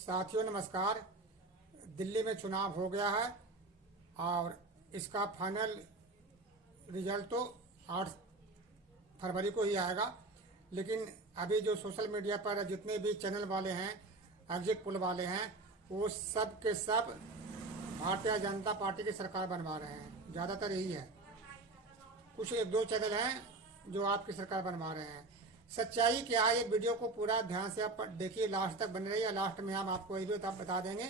साथियों नमस्कार। दिल्ली में चुनाव हो गया है और इसका फाइनल रिजल्ट तो 8 फरवरी को ही आएगा। लेकिन अभी जो सोशल मीडिया पर जितने भी चैनल वाले हैं, एग्जिट पोल वाले हैं, वो सब के सब भारतीय जनता पार्टी की सरकार बनवा रहे हैं। ज़्यादातर यही है। कुछ एक दो चैनल हैं जो आपकी सरकार बनवा रहे हैं। सच्चाई क्या है, ये वीडियो को पूरा ध्यान से आप देखिए, लास्ट तक बन रही है। लास्ट में हम आपको ये भी बता देंगे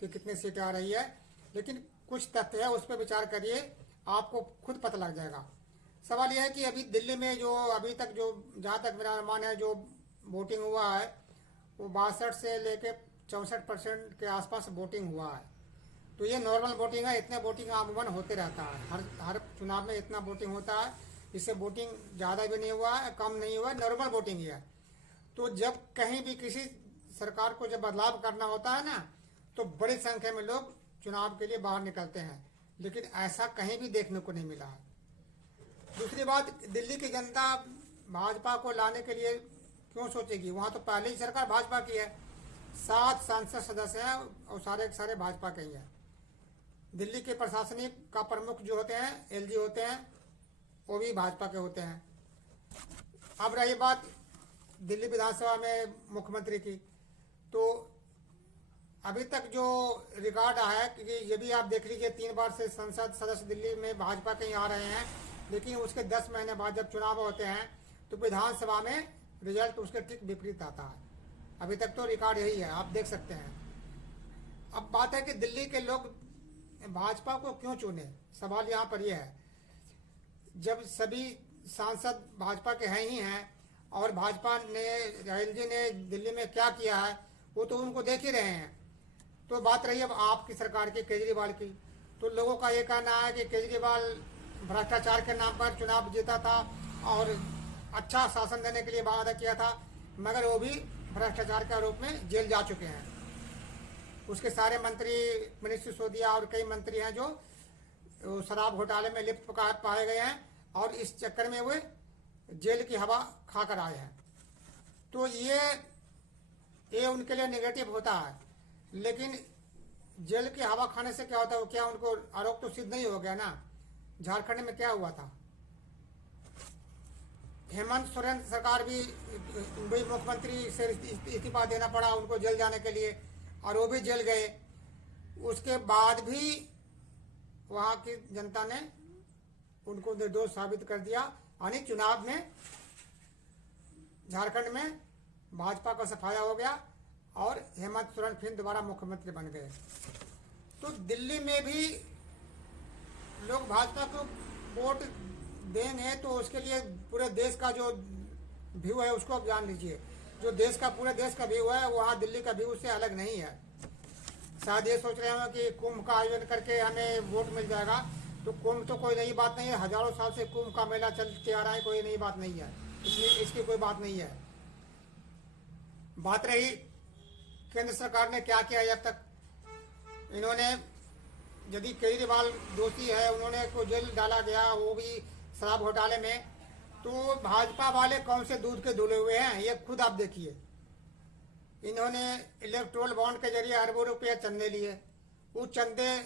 कि कितनी सीटें आ रही है। लेकिन कुछ तथ्य है, उस पर विचार करिए, आपको खुद पता लग जाएगा। सवाल यह है कि अभी दिल्ली में जो अभी तक जो जहाँ तक मेरा अनुमान है जो वोटिंग हुआ है वो 62 से लेके 64% के आसपास वोटिंग हुआ है। तो ये नॉर्मल वोटिंग है। इतने वोटिंग आमूमन होते रहता है, हर चुनाव में इतना वोटिंग होता है। इससे वोटिंग ज़्यादा भी नहीं हुआ है, कम नहीं हुआ है, नॉर्मल वोटिंग ही है। तो जब कहीं भी किसी सरकार को जब बदलाव करना होता है ना, तो बड़ी संख्या में लोग चुनाव के लिए बाहर निकलते हैं। लेकिन ऐसा कहीं भी देखने को नहीं मिला है। दूसरी बात, दिल्ली की जनता भाजपा को लाने के लिए क्यों सोचेगी? वहाँ तो पहले ही सरकार भाजपा की है। 7 सांसद सदस्य हैं और सारे के सारे भाजपा के ही हैं। दिल्ली के प्रशासनिक का प्रमुख जो होते हैं, एलजी होते हैं, वो भी भाजपा के होते हैं। अब रही बात दिल्ली विधानसभा में मुख्यमंत्री की, तो अभी तक जो रिकॉर्ड है कि ये भी आप देख लीजिए, 3 बार से संसद सदस्य दिल्ली में भाजपा के ही आ रहे हैं। लेकिन उसके 10 महीने बाद जब चुनाव होते हैं तो विधानसभा में रिजल्ट उसके ठीक विपरीत आता है। अभी तक तो रिकॉर्ड यही है, आप देख सकते हैं। अब बात है कि दिल्ली के लोग भाजपा को क्यों चुने? सवाल यहाँ पर यह है, जब सभी सांसद भाजपा के हैं ही हैं और भाजपा ने, राहुल जी ने दिल्ली में क्या किया है वो तो उनको देख ही रहे हैं। तो बात रही अब आपकी सरकार की, केजरीवाल की, तो लोगों का ये कहना है कि केजरीवाल भ्रष्टाचार के नाम पर चुनाव जीता था और अच्छा शासन देने के लिए वादा किया था, मगर वो भी भ्रष्टाचार के आरोप में जेल जा चुके हैं। उसके सारे मंत्री, मनीष सिसोदिया और कई मंत्री हैं जो शराब घोटाले में लिप्त पाए गए हैं और इस चक्कर में वे जेल की हवा खाकर आए हैं। तो ये उनके लिए नेगेटिव होता है। लेकिन जेल की हवा खाने से क्या होता है? क्या उनको आरोप तो सिद्ध नहीं हो गया ना? झारखंड में क्या हुआ था, हेमंत सोरेन सरकार भी मुख्यमंत्री से इस्तीफा देना पड़ा उनको जेल जाने के लिए और वो भी जेल गए। उसके बाद भी वहां की जनता ने उनको निर्दोष साबित कर दिया। यानी चुनाव में झारखंड में भाजपा का सफाया हो गया और हेमंत सोरेन फिर दोबारा मुख्यमंत्री बन गए। तो दिल्ली में भी लोग भाजपा को वोट देंगे तो उसके लिए पूरे देश का जो व्यू है उसको आप जान लीजिए। जो देश का, पूरे देश का व्यू है, वहाँ दिल्ली का व्यू से अलग नहीं है। शायद ये सोच रहे हो कि कुंभ का आयोजन करके हमें वोट मिल जाएगा, तो कुंभ तो कोई नई बात नहीं है। हजारों साल से कुंभ का मेला चलते आ रहा है, कोई नई बात नहीं है, इसलिए इसकी कोई बात नहीं है। बात रही केंद्र सरकार ने क्या किया अब तक। इन्होंने, यदि केजरीवाल दोषी है, उन्होंने को जेल डाला गया वो भी शराब घोटाले में, तो भाजपा वाले कौन से दूध के धुले हुए हैं ये खुद आप देखिए। इन्होंने इलेक्ट्रोल बॉन्ड के जरिए अरबों रुपये चंदे लिए। उस चंदे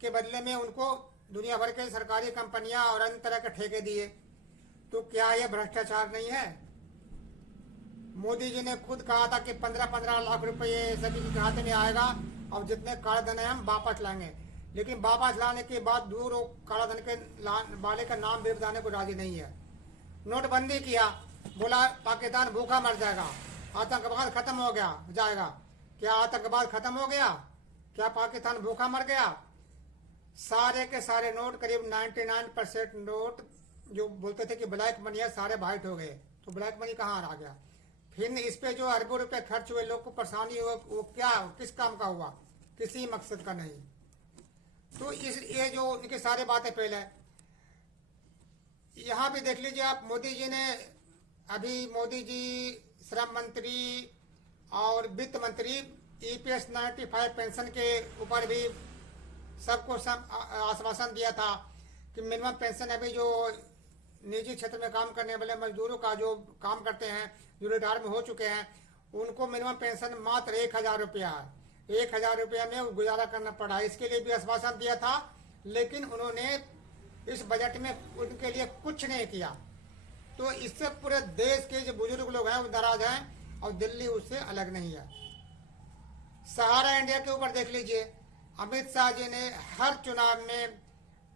के बदले में उनको दुनिया भर के सरकारी कंपनियां और अन्य तरह के ठेके दिए। तो क्या ये भ्रष्टाचार नहीं है? मोदी जी ने खुद कहा था कि 15-15 लाख रुपये सभी के खाते में आएगा और जितने काले धन है हम वापस लाएंगे। लेकिन वापस लाने के बाद दूर काला धन के वाले का नाम भी बताने को राजी नहीं है। नोटबंदी किया, बोला पाकिस्तान भूखा मर जाएगा, आतंकवाद खत्म हो गया जाएगा। क्या आतंकवाद खत्म हो गया? क्या पाकिस्तान भूखा मर गया? सारे के सारे नोट, करीब 99% नोट जो बोलते थे कि ब्लैक मनी है, सारे वाइट हो गए। तो ब्लैक मनी कहाँ आ गया? फिर इस पे जो अरबों रुपए खर्च हुए, लोग को परेशानी हुई, वो क्या, किस काम का हुआ? किसी मकसद का नहीं। तो ये जो इनकी सारी बातें पहले, यहाँ भी देख लीजिए आप, मोदी जी ने अभी, मोदी जी श्रम मंत्री और वित्त मंत्री EPS 95 पेंशन के ऊपर भी सबको आश्वासन दिया था कि मिनिमम पेंशन अभी जो निजी क्षेत्र में काम करने वाले मजदूरों का जो काम करते हैं, जो रिटायर में हो चुके हैं, उनको मिनिमम पेंशन मात्र 1,000 रुपया है। 1,000 रुपया में गुजारा करना पड़ा। इसके लिए भी आश्वासन दिया था, लेकिन उन्होंने इस बजट में उनके लिए कुछ नहीं किया। तो इससे पूरे देश के जो बुजुर्ग लोग हैं वो नाराज हैं, और दिल्ली उससे अलग नहीं है। सहारा इंडिया के ऊपर देख लीजिए, अमित शाह जी ने हर चुनाव में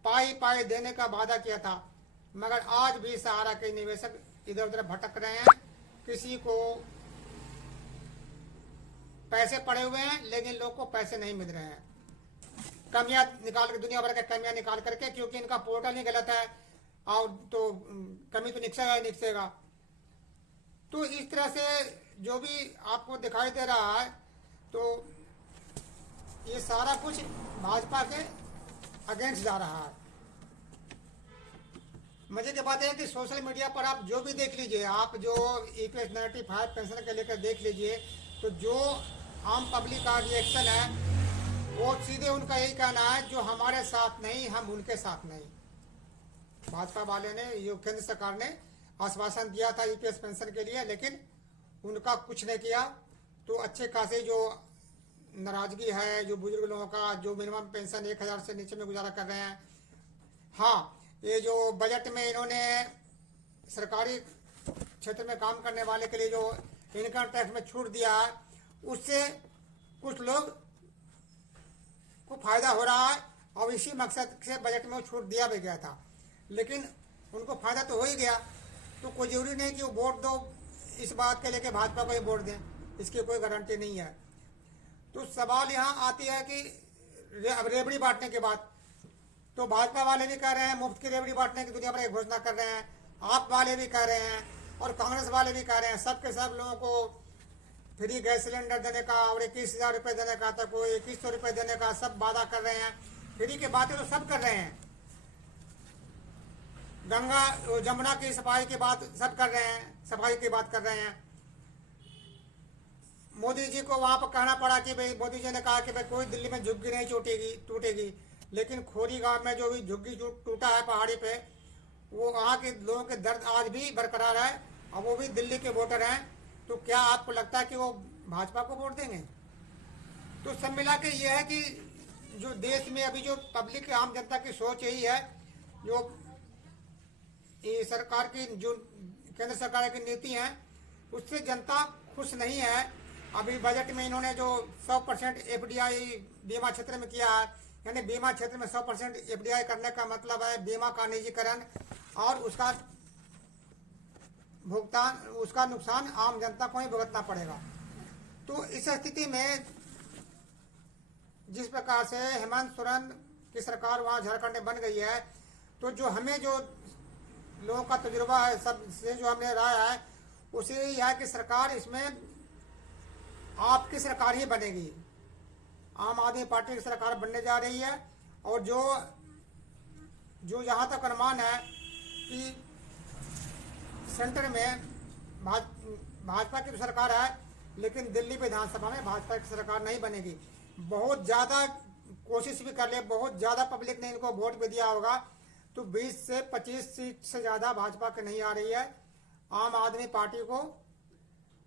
पाई पाई देने का वादा किया था, मगर आज भी सहारा के निवेशक इधर उधर भटक रहे हैं। किसी को पैसे पड़े हुए हैं, लेकिन लोग को पैसे नहीं मिल रहे हैं। कमियां निकाल के, दुनिया भर के कमियां निकाल करके, क्योंकि इनका पोर्टल ही गलत है, और तो कमी तो निकसेगा ही निकसेगा। तो इस तरह से जो भी आपको दिखाई दे रहा है, तो ये सारा कुछ भाजपा के अगेंस्ट जा रहा है। मजे की बात है कि सोशल मीडिया पर आप जो भी देख लीजिए, आप जो EPS 95 पेंशन के लेकर देख लीजिए, तो जो आम पब्लिक का रिएक्शन है वो सीधे उनका यही कहना है, जो हमारे साथ नहीं हम उनके साथ नहीं। भाजपा वाले ने, ये केंद्र सरकार ने आश्वासन दिया था EPS पेंशन के लिए, लेकिन उनका कुछ नहीं किया। तो अच्छे खासे जो नाराजगी है, जो बुजुर्ग लोगों का, जो मिनिमम पेंशन 1,000 से नीचे में गुजारा कर रहे हैं। हाँ, ये जो बजट में इन्होंने सरकारी क्षेत्र में काम करने वाले के लिए जो इनकम टैक्स में छूट दिया है, उससे कुछ लोग को फायदा हो रहा है, और इसी मकसद से बजट में छूट दिया भी गया था। लेकिन उनको फायदा तो हो ही गया, तो कोई जरूरी नहीं कि वो वोट दो इस बात के लेके भाजपा को ही वोट दें, इसकी कोई गारंटी नहीं है। तो सवाल यहाँ आती है कि अब रेवड़ी बांटने के बाद तो भाजपा वाले भी कह रहे हैं मुफ्त की रेवड़ी बांटने की दुनिया भर की घोषणा कर रहे हैं, आप वाले भी कह रहे हैं, और कांग्रेस वाले भी कह रहे हैं। सबके सब लोगों को फ्री गैस सिलेंडर देने का, और 21,000 रुपये देने का, तो कोई 2,100 रुपये देने का, सब वादा कर रहे हैं। फ्री की बातें तो सब कर रहे हैं। गंगा जमुना की सफाई की बात सब कर रहे हैं, सफाई की बात कर रहे हैं। मोदी जी को वहां पर कहना पड़ा कि भाई, मोदी जी ने कहा कि भाई कोई दिल्ली में झुग्गी नहीं टूटेगी, लेकिन खोरी गांव में जो भी झुग्गी टूटा है पहाड़ी पे, वो वहाँ के लोगों के दर्द आज भी बरकरार है, और वो भी दिल्ली के वोटर हैं। तो क्या आपको लगता है कि वो भाजपा को वोट देंगे? तो सब मिला के ये है कि जो देश में अभी जो पब्लिक आम जनता की सोच यही है, जो ये सरकार की जो केंद्र सरकार की नीति है उससे जनता खुश नहीं है। अभी बजट में इन्होंने जो 100% FDI बीमा क्षेत्र में किया है, यानी बीमा क्षेत्र में 100% FDI करने का मतलब है बीमा का निजीकरण, और उसका भुगतान, उसका नुकसान आम जनता को ही भुगतना पड़ेगा। तो इस स्थिति में जिस प्रकार से हेमंत सोरेन की सरकार वहाँ झारखंड में बन गई है, तो जो हमें जो लोगों का तजुर्बा है, सब से जो हमने राय है, उसे यही है कि सरकार इसमें आपकी सरकार ही बनेगी, आम आदमी पार्टी की सरकार बनने जा रही है। और जो जहाँ तक अनुमान है कि सेंटर में भाजपा की सरकार है, लेकिन दिल्ली विधानसभा में भाजपा की सरकार नहीं बनेगी। बहुत ज़्यादा कोशिश भी कर ले, बहुत ज़्यादा पब्लिक ने इनको वोट भी दिया होगा, तो 20 से 25 सीट से ज़्यादा भाजपा की नहीं आ रही है। आम आदमी पार्टी को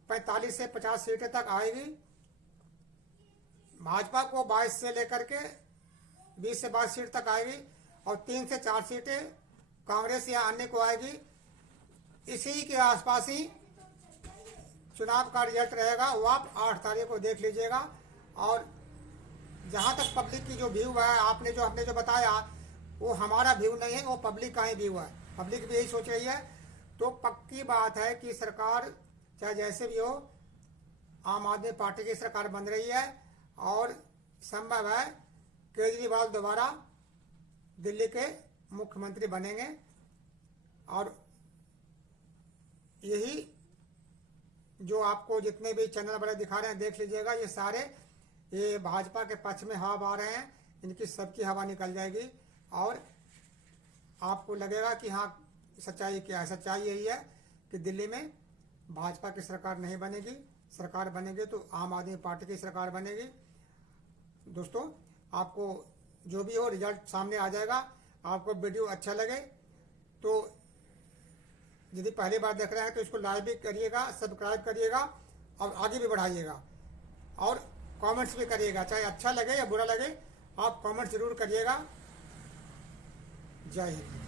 45 से 50 सीटें तक आएगी, भाजपा को 22 से लेकर के 20 से 22 सीट तक आएगी, और 3 से 4 सीटें कांग्रेस या अन्य को आएगी। इसी के आसपास ही चुनाव का रिजल्ट रहेगा, वो आप 8 तारीख को देख लीजिएगा। और जहाँ तक पब्लिक की जो व्यू है, हमने जो बताया, वो हमारा व्यू नहीं है, वो पब्लिक का ही व्यू है। पब्लिक भी यही सोच रही है। तो पक्की बात है कि सरकार चाहे जैसे भी हो, आम आदमी पार्टी की सरकार बन रही है, और संभव है केजरीवाल दोबारा दिल्ली के मुख्यमंत्री बनेंगे। और यही जो आपको जितने भी चैनल बड़े दिखा रहे हैं, देख लीजिएगा, ये सारे ये भाजपा के पक्ष में हवा आ रहे हैं, इनकी सबकी हवा निकल जाएगी, और आपको लगेगा कि हाँ, सच्चाई क्या है। सच्चाई यही है कि दिल्ली में भाजपा की सरकार नहीं बनेगी, सरकार बनेगी तो आम आदमी पार्टी की सरकार बनेगी। दोस्तों, आपको जो भी हो रिजल्ट सामने आ जाएगा। आपको वीडियो अच्छा लगे तो यदि पहली बार देख रहे हैं तो इसको लाइक भी करिएगा, सब्सक्राइब करिएगा, और आगे भी बढ़ाइएगा और कमेंट्स भी करिएगा, चाहे अच्छा लगे या बुरा लगे आप कमेंट ज़रूर करिएगा। जय हिंद।